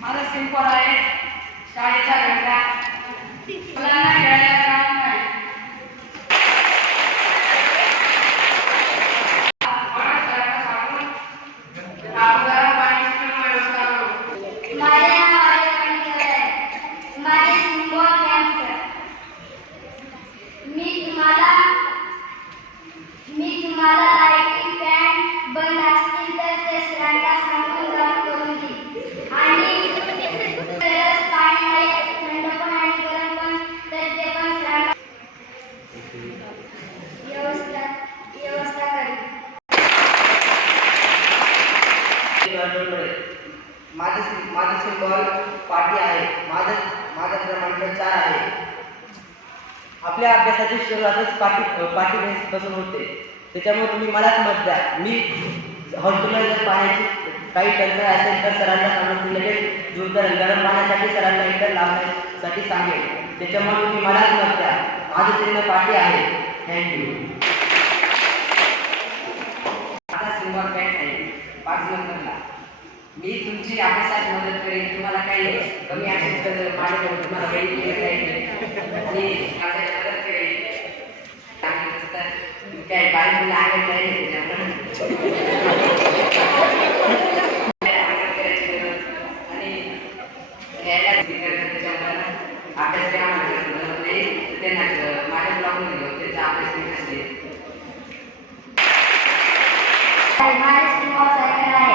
मला सिम्पल आहे शाळेच्या घडल्या मुलांना खेळायला माझे माझं सिम्बॉल माझं आहे. माझं माझा क्रमांक चार आहे. आपल्या अभ्यासाची सुरुवातच पाठी पाठी बसून होते. त्याच्यामुळे तुम्ही मलाच मत द्या. मी हॉस्टेलला जर पाण्याची काही टंचाई असेल तर सरांना सांगून लगेच दूर करेल गरम पाण्यासाठी सरांना इतर लावण्यासाठी सांगेल त्याच्यामुळे तुम्ही मलाच मत द्या. माझं चिन्ह पाठी आहे. थँक्यू माझा सिम्बॉल पॅट आहे. पाच नंबरला. मी तुमची अभ्यासात मदत करेन. तुम्हाला काही कमी असेल तर माझ्याकडे तुम्हाला काही केलं जाईल. आणि आपल्याला मदत करेन. काय मुलं नाही अभ्यास काय आम्हाला त्यांना माझ्या ब्लॉगमध्ये त्यांचा अभ्यास मी करते माझे सिंबॉल सायकल आहे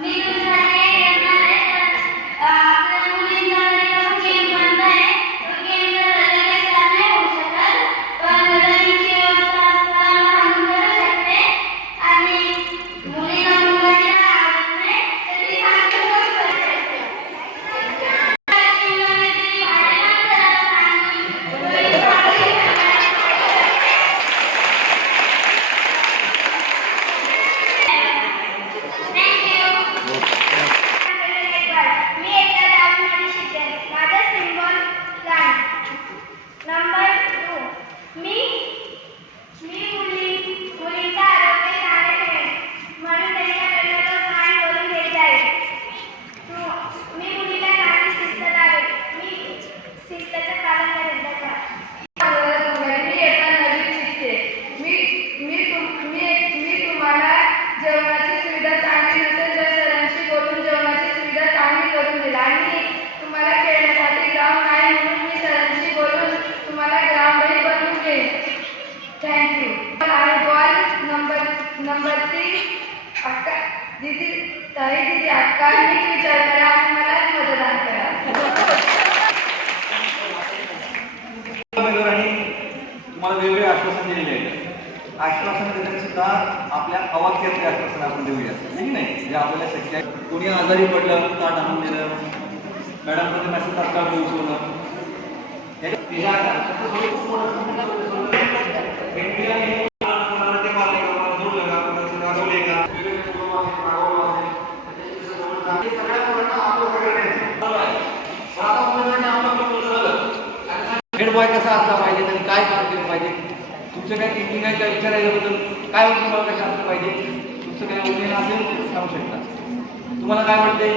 मी दीदी विचार करा आणि मलाच मतदान करा तुम्हाला वेगवेगळे आश्वासन दिलेले आहेत आश्वासन देताना सुद्धा आपल्या अवाक्यातले आश्वासन आपण देऊया नाही नाही जे आपल्याला शक्य आहे कोणी आजारी पडलं ताट आणून दिलं मॅडमकडे मेसेज तात्काळ पोहोचवणं निर्भय कसा असला पाहिजे आणि काय काम केलं पाहिजे? तुमचं काय टिंकिंग आहे त्या विचारायच्याबद्दल? काय वाटतं तुम्हाला कसं असलं पाहिजे? तुमचं काय उद्योग असेल सांगू शकता. तुम्हाला काय वाटते